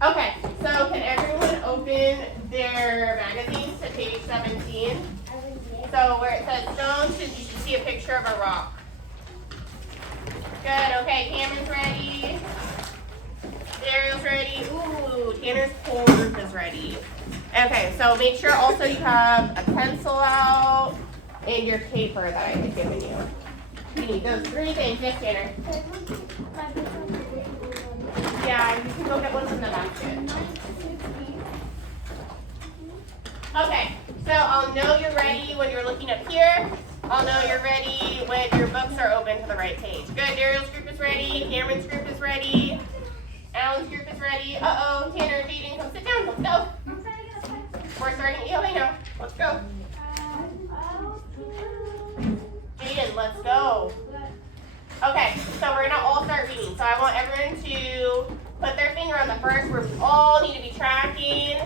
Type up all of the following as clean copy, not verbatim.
Okay, so can everyone open their magazines to page 17? So where it says stone soup, you should see a picture of a rock. Good, okay, Cameron's ready. Ariel's ready. Ooh, Tanner's group is ready. Okay, so make sure also you have a pencil out and your paper that I had given you. You need those three things. Yes, Tanner. Yeah, you can go get one from the basket. Okay, so I'll know you're ready when you're looking up here. I'll know you're ready when your books are open to the right page. Good, Dariel's group is ready. Cameron's group is ready. Alan's group is ready. Uh-oh, Tanner and Jaden, come sit down. Let's go. We're starting ELA now. Let's go. Jaden, let's go. Okay, so we're gonna all start reading. So I want everyone to put their finger on the first word. We all need to be tracking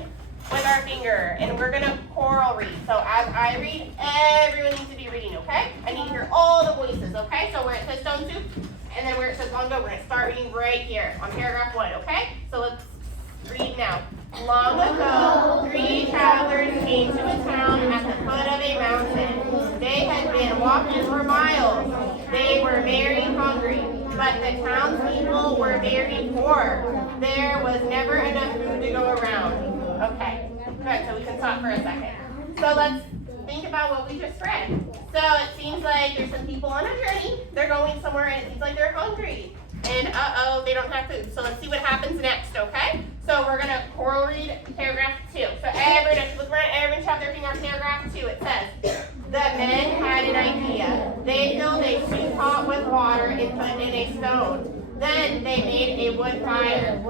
with our finger, and we're gonna choral read. So as I read, everyone needs to be reading, okay? I need to hear all the voices, okay? So where it says stone soup, and then where it says long ago, we're gonna start reading right here on paragraph 1, okay? So let's read now. Long ago, 3 travelers came to a town at the foot of a mountain. They had been walking for miles. They were very hungry, but the townspeople were very poor. There was never enough food to go around. Okay, good, so we can stop for a second. So let's think about what we just read. So it seems like there's some people on a journey. They're going somewhere and it seems like they're hungry. And uh-oh, they don't have food. So let's see what happens next, okay? So we're gonna choral read paragraph 2. So everyone, if you look around, everyone should have their finger on paragraph 2. It says, the men had an idea. They filled a soup pot with water and put in a stone. Then they made a wood fire.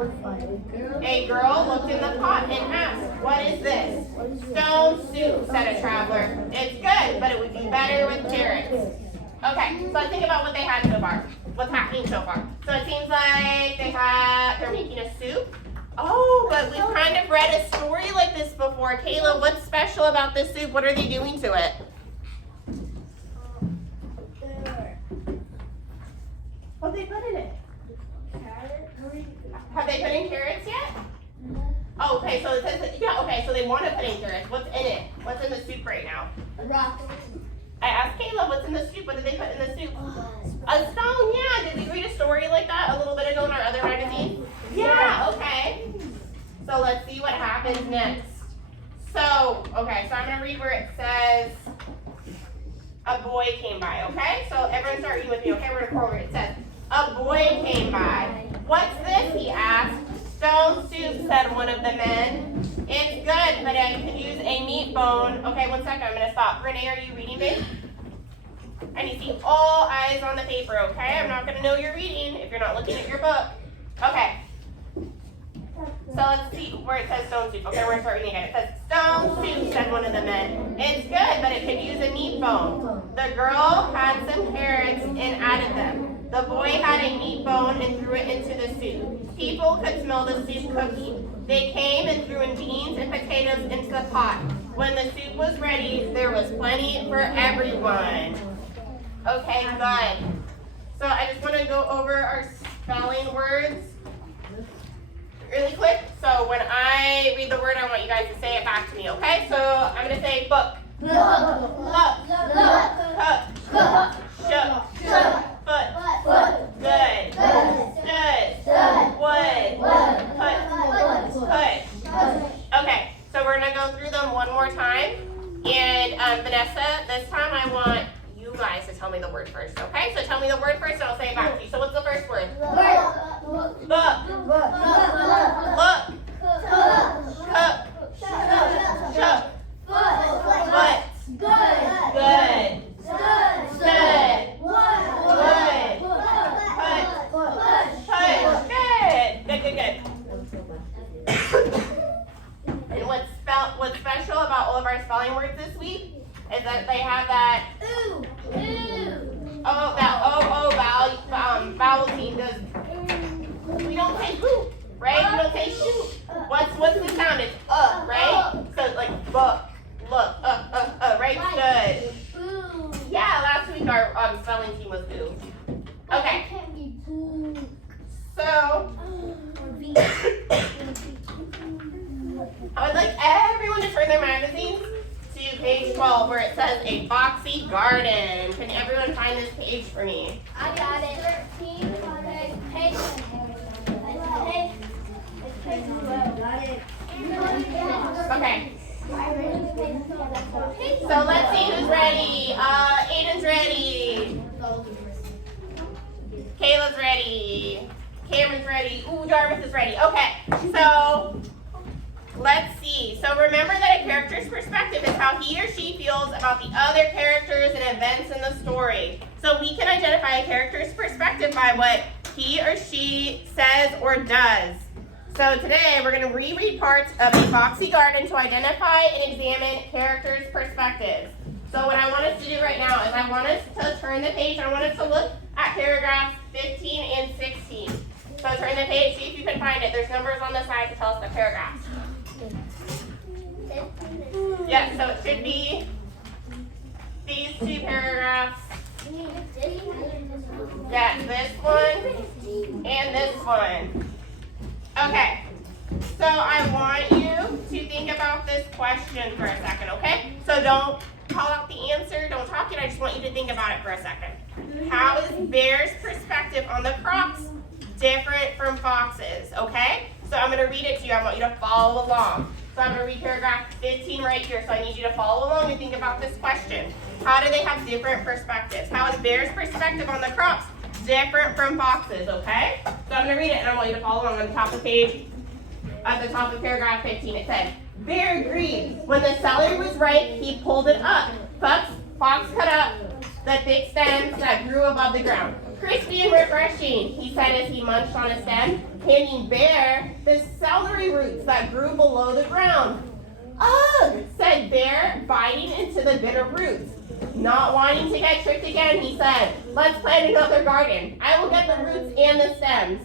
A girl looked in the pot and asked, what is this? Stone soup, said a traveler. It's good, but it would be better with carrots. Okay, so let's think about what they had so far. What's happening so far? So it seems like they're making a soup. Oh, but we've kind of read a story like this before. Kayla, what's special about this soup? What are they doing to it? What they put in it? Have they put in carrots yet? Oh, okay, so it says that, yeah, okay, so they want to put in carrots. What's in it? What's in the soup right now? Broccoli. I asked Kayla, what's in the soup? What did they put in the soup? A stone, yeah. Did we read a story like that a little bit ago in our other magazine? Yeah, okay. So let's see what happens next. So, okay, so I'm going to read where it says, a boy came by, okay? So everyone start reading with me, okay? We're going to choral read. It says, a boy came by. What's this? He asked. Stone soup, said one of the men. It's good, but I could use a meat bone. Okay, 1 second, I'm going to stop. Renee, are you reading, babe? I need to see all eyes on the paper, okay? I'm not going to know you're reading if you're not looking at your book. Okay. So let's see where it says stone soup. Okay, we're going to start reading again. It says, stone soup, said one of the men. It's good, but it could use a meat bone. The girl had some carrots and added them. The boy had a meat bone and threw it into the soup. People could smell the soup cooking. They came and threw in beans and potatoes into the pot. When the soup was ready, there was plenty for everyone. Okay, good. So I just want to go over our spelling words really quick. So when I read the word, I want you guys to say it back to me, okay? So I'm going to say book. Cook. Shook. Foot. Good. Stood. Wood. Push. Okay, so we're going to go through them one more time. And Vanessa, this time I want you guys to tell me the word first, okay? So tell me the word first and I'll say it back to you. So what's the first word? Book. Look. Cook. Shook. Foot. Good. Stood. Wood. Push. Good. And what's special about all of our spelling words this week is that they have that vowel team does. We don't say boo, right? We don't say shoot. What's the sound? It's right? So like book, look, right? Good. Yeah, last week our spelling team was boo. Okay. So 12 where it says a foxy garden. Can everyone find this page for me? I got it. 13, page 12. Got it. Okay. So let's see who's ready. Aiden's ready. Kayla's ready. Cameron's ready. Ooh, Jarvis is ready. Okay, so let's see. So remember that a character's perspective is how he or she feels about the other characters and events in the story. So we can identify a character's perspective by what he or she says or does. So today we're going to reread parts of A Foxy Garden to identify and examine characters' perspectives. So what I want us to do right now is I want us to turn the page. I want us to look at paragraphs 15 and 16. So turn the page, see if you can find it. There's numbers on the side to tell us the paragraphs. Yeah, so it should be these two paragraphs. Yeah, this one and this one. Okay, so I want you to think about this question for a second, okay? So don't call out the answer, don't talk it, I just want you to think about it for a second. How is Bear's perspective on the crops different from Fox's, okay? So I'm gonna read it to you, I want you to follow along. So I'm gonna read paragraph 15 right here, so I need you to follow along and think about this question. How do they have different perspectives? How is Bear's perspective on the crops different from Fox's, okay? So I'm gonna read it and I want you to follow along on the top of the page. At the top of paragraph 15 it said, Bear agreed. When the celery was ripe, he pulled it up. Fox cut up the thick stems that grew above the ground. Crispy and refreshing, he said as he munched on a stem, handing Bear the celery roots that grew below the ground. Ugh, said Bear, biting into the bitter roots. Not wanting to get tricked again, he said, let's plant another garden. I will get the roots and the stems.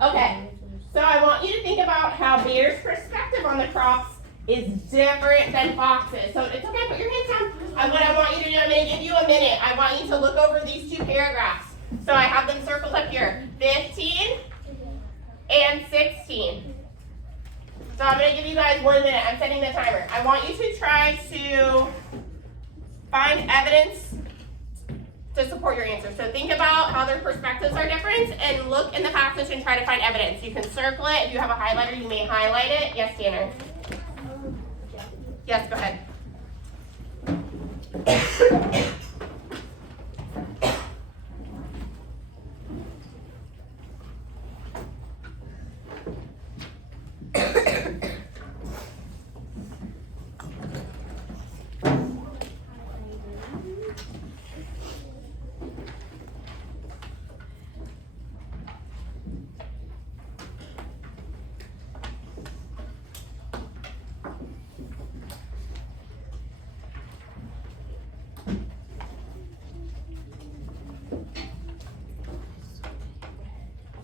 Okay, so I want you to think about how Bear's perspective on the crops is different than Fox's. So it's okay, put your hands down. What I want you to do, I'm going to give you a minute. I want you to look over these two paragraphs. So I have them circled up here, 15 and 16. So I'm going to give you guys 1 minute. I'm setting the timer. I want you to try to find evidence to support your answer. So think about how their perspectives are different and look in the passage and try to find evidence. You can circle it. If you have a highlighter, you may highlight it. Yes, Tanner? Yes, go ahead.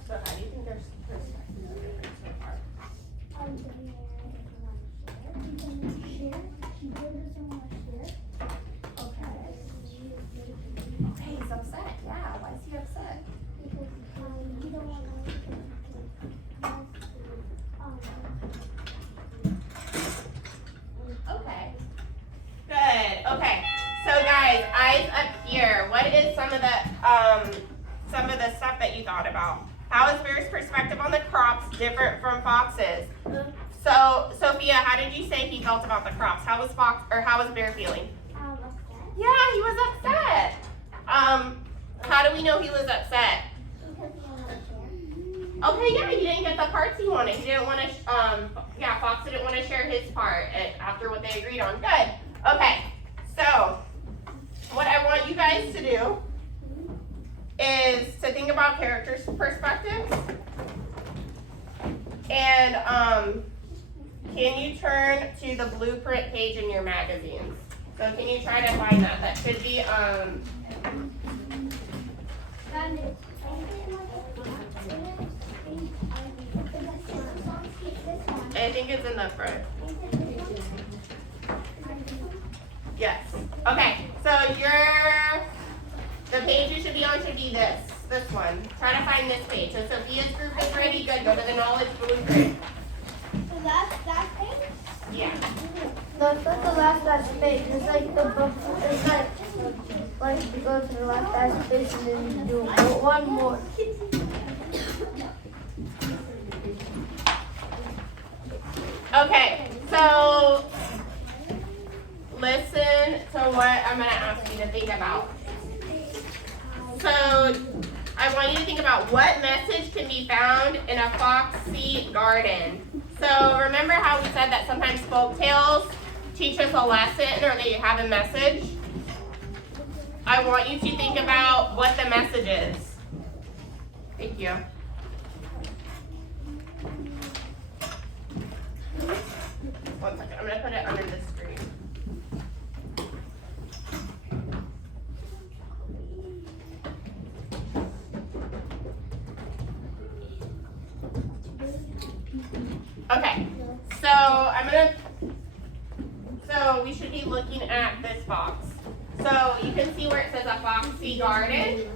So how do you think their perspectives are different so far? Okay, he's upset. Yeah, why is he upset? Okay. Good. Okay. So guys, eyes up here. What is some of the stuff that you thought about? How is Bear's perspective on the crops different from Fox's? So Sophia, how did you say he felt about the crops? How was Bear feeling? Upset. Yeah, he was upset. How do we know he was upset? Because he wanted to share. Okay, yeah, he didn't get the parts he wanted. He didn't want to, Fox didn't want to share his part after what they agreed on. Good. Okay, so what I want you guys to do is to think about characters' perspectives. And can you turn to the blueprint page in your magazines? So can you try to find that? That should be, I think it's in the front. Yes. Okay, so the page you should be on should be this one. Try to find this page. So Sophia's group is ready. Good. Go to the knowledge blueprint. So that's that page? Yeah. That's not the last space. It's like the book. It's like you go to the last space and then you do one more. Okay, so listen to what I'm going to ask you to think about. So I want you to think about what message can be found in a foxy garden. So remember how we said that sometimes folk tales teach us a lesson or they have a message? I want you to think about what the message is. Thank you. One second, I'm going to put it under the screen. Okay, so we should be looking at this box. So you can see where it says a foxy garden.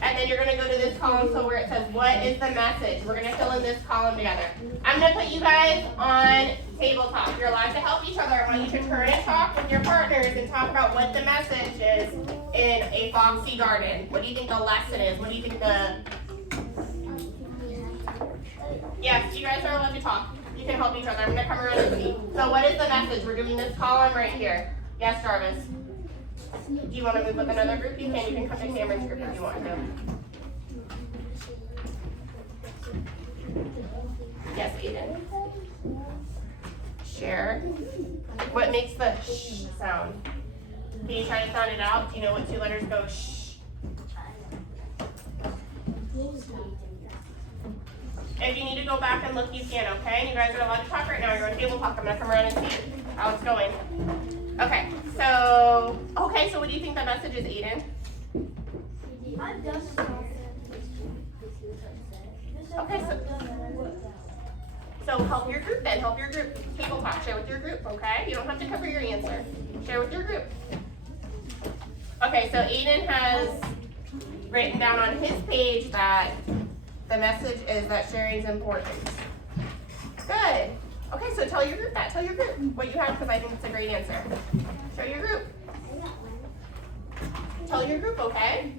And then you're going to go to this column, so where it says, what is the message? We're going to fill in this column together. I'm going to put you guys on tabletop. You're allowed to help each other. I want you to turn and talk with your partners and talk about what the message is in a foxy garden. What do you think the lesson is? What do you think the... Yes, you guys are allowed to talk. You can help each other. I'm going to come around and see. So what is the message? We're doing this column right here. Yes, Jarvis? Do you want to move with another group? You can. You can come to Cameron's group if you want to. Yes, Aiden. Share. What makes the sh sound? Can you try to sound it out? Do you know what two letters go sh? If you need to go back and look, you can, okay? You guys are allowed to talk right now. You're on tabletop. I'm going to come around and see how it's going. Okay, so what do you think the message is, Aiden? Okay, so help your group then. Help your group. Tabletop. Share with your group, okay? You don't have to cover your answer. Share with your group. Okay, so Aiden has written down on his page that the message is that sharing is important. Good. Okay, so tell your group that. Tell your group what you have because I think it's a great answer. Show your group. Tell your group, okay?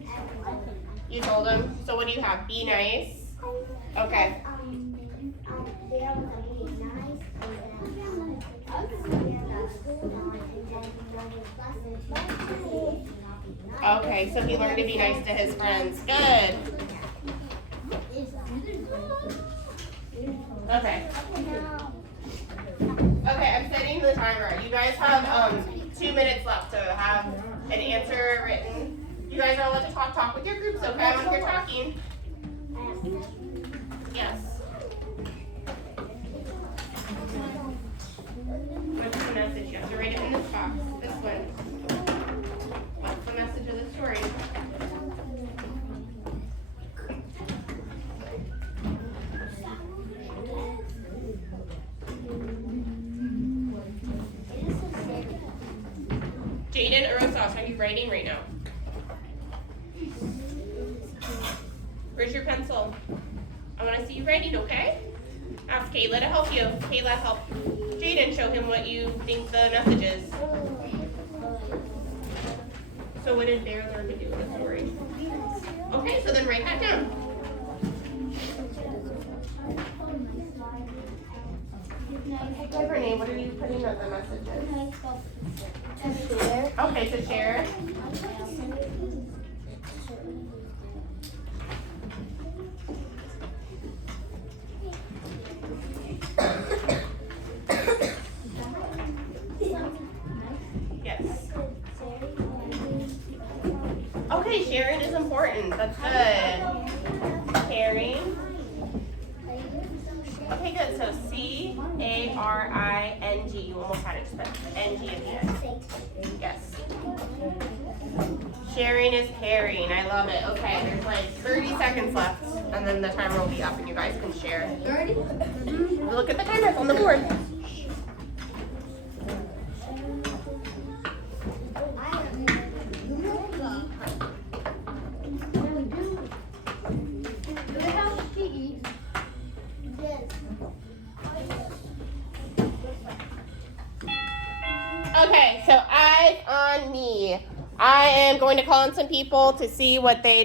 You told them. So what do you have? Be nice. Okay. Okay, so he learned to be nice to his friends. Good. Okay. Okay, I'm setting the timer. You guys have 2 minutes left to have an answer written. You guys are allowed to talk with your groups, okay? I want to hear talking. Yes. What's the message? You have to write it in this box. This one. What's the message of the story? Jaden or Rosas, are you writing right now? Where's your pencil? I want to see you writing, okay? Ask Kayla to help you. Kayla, help Jaden show him what you think the message is. So what did Bear learn to do in the story? Okay, so then write that down. What's her name? What are you putting as the messages? To share. Okay, so share. Yes. Okay, sharing is important. That's good. Caring. Okay, good. So C-A-R-I-N-G. You almost had it, just put N-G at the end. Yes. Sharing is caring. I love it. Okay, there's like 30 seconds left, and then the timer will be up, and you guys can share. 30? Mm-hmm. Look at the timer. It's on the board. Okay, so eyes on me. I am going to call on some people to see what they